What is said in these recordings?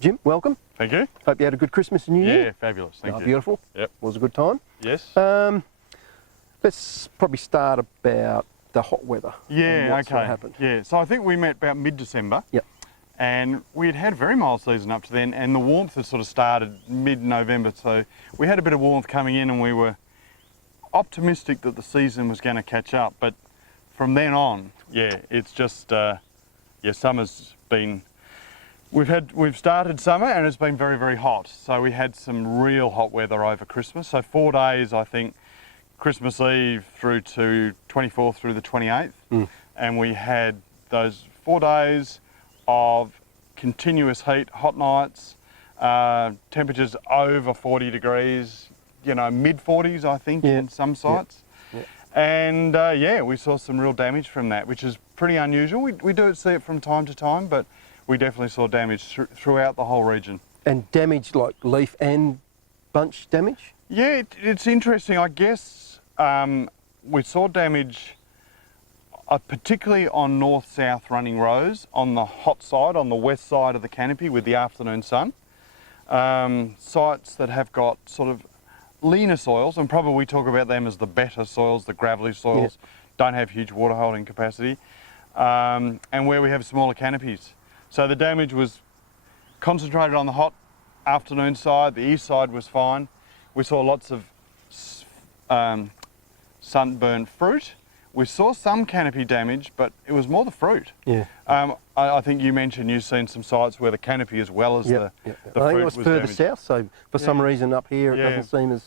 Jim, welcome. Thank you. Hope you had a good Christmas and New Year. Yeah, fabulous. Thank you. Beautiful. Yep. Was a good time. Yes. Let's probably start about the hot weather. Yeah, what okay. sort of happened. Yeah, so I think we met about mid-December. Yep. And we had a very mild season up to then, and the warmth had sort of started mid-November, so we had a bit of warmth coming in and we were optimistic that the season was going to catch up, but from then on, yeah, it's just, summer's been, we've started summer and it's been very, very hot, so we had some real hot weather over Christmas, so 4 days, I think, Christmas Eve through to 24th through the 28th, and we had those 4 days of continuous heat, hot nights, temperatures over 40 degrees, you know, mid-40s I think in some sites. And we saw some real damage from that, which is pretty unusual. We do see it from time to time, but we definitely saw damage throughout the whole region. And damage like leaf and bunch damage? Yeah, it's interesting. I guess we saw damage particularly on north-south running rows, on the hot side, on the west side of the canopy with the afternoon sun. Sites that have got sort of leaner soils, and probably we talk about them as the better soils, the gravelly soils, don't have huge water holding capacity, and where we have smaller canopies. So the damage was concentrated on the hot afternoon side, the east side was fine. We saw lots of sunburnt fruit. We saw some canopy damage, but it was more the fruit. Yeah. I think you mentioned you've seen some sites where the canopy as well as the fruit was I think it was further damaged. south, so for some reason up here it doesn't seem as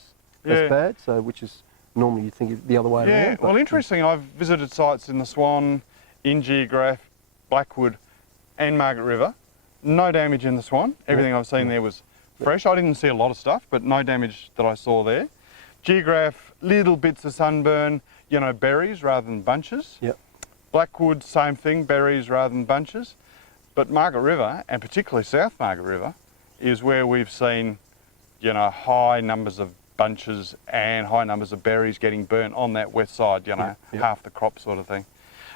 bad, so which is normally you'd think the other way around. Yeah, well interesting, I've visited sites in the Swan, in Geograph, Blackwood and Margaret River. No damage in the Swan. Everything I've seen there was fresh. I didn't see a lot of stuff, but no damage that I saw there. Geograph, little bits of sunburn, you know, berries rather than bunches. Yep. Blackwood, same thing, berries rather than bunches. But Margaret River, and particularly South Margaret River, is where we've seen, you know, high numbers of bunches and high numbers of berries getting burnt on that west side, you know, half the crop sort of thing.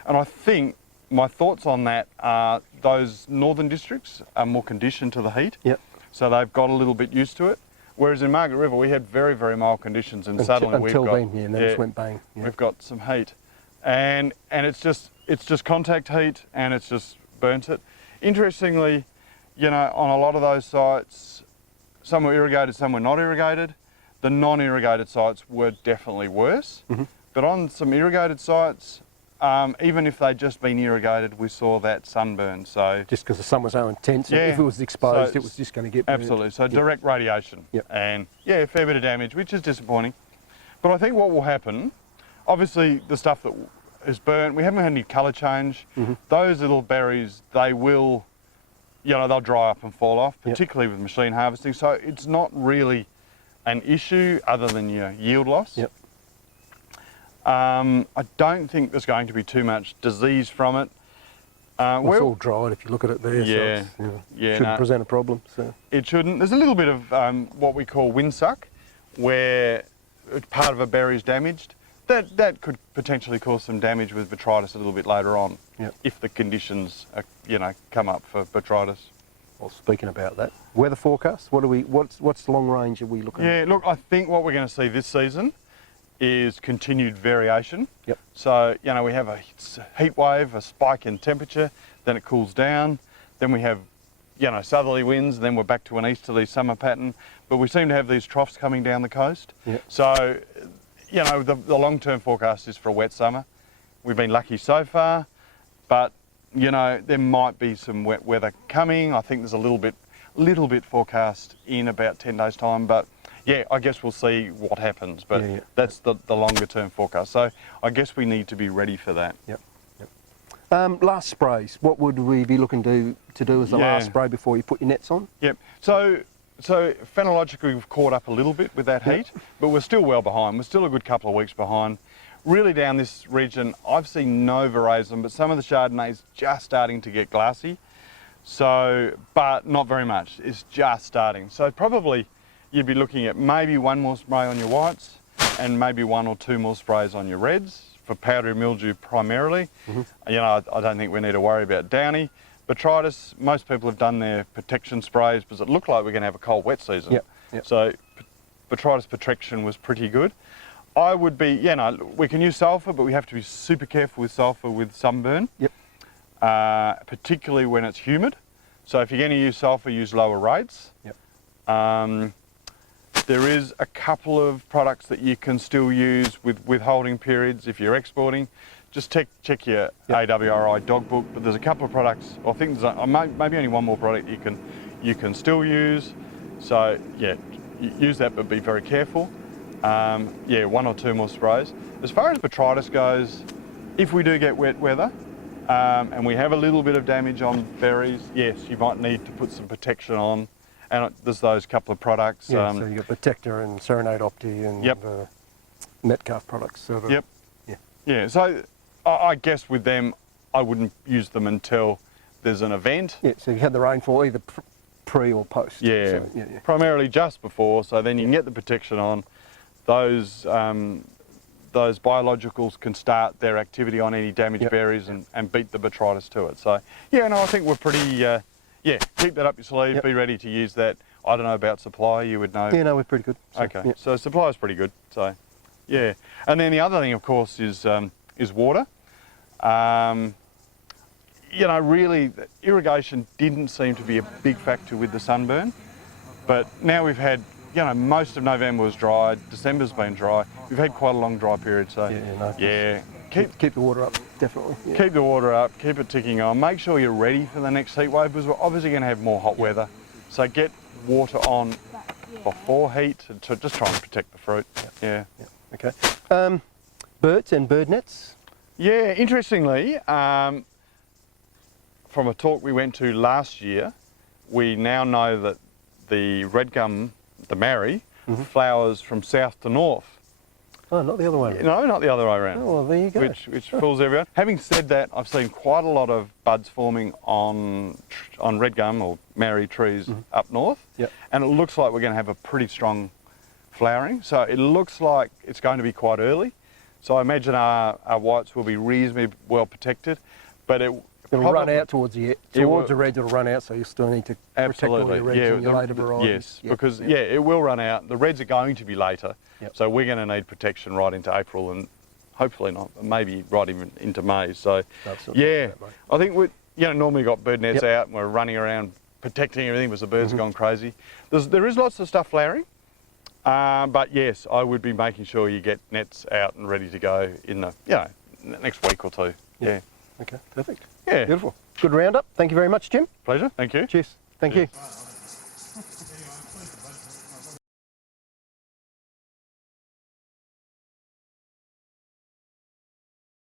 And I think my thoughts on that are those northern districts are more conditioned to the heat. Yep. So they've got a little bit used to it. Whereas in Margaret River we had very, very mild conditions, and suddenly we've got, and then it went bang. Yeah. We've got some heat, and it's just contact heat, and it's just burnt it. Interestingly, you know, on a lot of those sites, some were irrigated, some were not irrigated. The non-irrigated sites were definitely worse, but on some irrigated sites, even if they'd just been irrigated, we saw that sunburn. So just because the sun was so intense, and if it was exposed, it was just going to get burnt. Absolutely. So direct radiation, and a fair bit of damage, which is disappointing. But I think what will happen, obviously, the stuff that is burnt, we haven't had any colour change. Those little berries, they will, you know, they'll dry up and fall off, particularly with machine harvesting. So it's not really an issue other than your yield loss. I don't think there's going to be too much disease from it. Well, it's all dried if you look at it there, so it shouldn't present a problem. So. It shouldn't. There's a little bit of what we call windsuck, where part of a berry is damaged. That could potentially cause some damage with botrytis a little bit later on, if the conditions, come up for botrytis. Well, speaking about that, weather forecast. What's the long range are we looking at? Yeah, look, I think what we're going to see this season is continued variation. Yep. So, you know, we have a heat wave, a spike in temperature, then it cools down, then we have, you know, southerly winds, then we're back to an easterly summer pattern, but we seem to have these troughs coming down the coast. Yep. So, you know, the long-term forecast is for a wet summer. We've been lucky so far, but, you know, there might be some wet weather coming. I think there's a little bit forecast in about 10 days' time, but yeah, I guess we'll see what happens, but that's the longer term forecast. So I guess we need to be ready for that. Last sprays, what would we be looking to do as the last spray before you put your nets on? So phenologically we've caught up a little bit with that heat, but we're still well behind. We're still a good couple of weeks behind. Really down this region, I've seen no veraison, but some of the Chardonnay's just starting to get glassy. So, but not very much, it's just starting. So probably you'd be looking at maybe one more spray on your whites and maybe 1 or 2 more sprays on your reds for powdery mildew primarily. You know, I don't think we need to worry about downy. Botrytis, most people have done their protection sprays because it looked like we're going to have a cold, wet season. So botrytis protection was pretty good. I would be, you know, we can use sulphur, but we have to be super careful with sulphur with sunburn, particularly when it's humid. So if you're going to use sulphur, use lower rates. There is a couple of products that you can still use with withholding periods if you're exporting. Just check your AWRI dog book, but there's a couple of products. I think there's maybe only one more product you can still use. So yeah, use that, but be very careful. Yeah, 1 or 2 more sprays. As far as botrytis goes, if we do get wet weather and we have a little bit of damage on berries, yes, you might need to put some protection on. And there's those couple of products. Yeah, so you've got Protector and Serenade Opti and Metcalf products. So yeah, so I guess with them, I wouldn't use them until there's an event. Yeah, so you had the rainfall either pre or post. Yeah, so, primarily just before, so then you can get the protection on. Those biologicals can start their activity on any damaged berries and beat the botrytis to it. So yeah, no, I think we're pretty, yeah, keep that up your sleeve, be ready to use that. I don't know about supply, you would know. Yeah, no, we're pretty good. So, okay, so supply is pretty good, so yeah. And then the other thing, of course, is water. You know, really, irrigation didn't seem to be a big factor with the sunburn, but now we've had, you know, most of November was dry, December's been dry. We've had quite a long dry period, so keep the water up, definitely. Yeah. Keep the water up, keep it ticking on. Make sure you're ready for the next heat wave because we're obviously going to have more hot weather. So get water on before heat to just try and protect the fruit. Okay. Birds and bird nets? Yeah, interestingly, from a talk we went to last year, we now know that the red gum, the Marri, flowers from south to north. Oh, not the other way around. No, not the other way around. Oh, well, there you go. Which fools everyone. Having said that, I've seen quite a lot of buds forming on red gum or Marri trees up north, and it looks like we're going to have a pretty strong flowering. So it looks like it's going to be quite early. So I imagine our whites will be reasonably well protected, but it'll run out towards the reds. It'll run out, so you still need to protect all your reds and your later varieties. Yes, because it will run out. The reds are going to be later, so we're going to need protection right into April and hopefully not, maybe right even into May. So I think we normally got bird nets out and we're running around protecting everything because the birds have gone crazy. There is lots of stuff flowering, but yes, I would be making sure you get nets out and ready to go in the next week or two. Yeah. Okay, perfect. Yeah. Beautiful. Good roundup. Thank you very much, Jim. Pleasure. Thank you. Cheers. Thank you.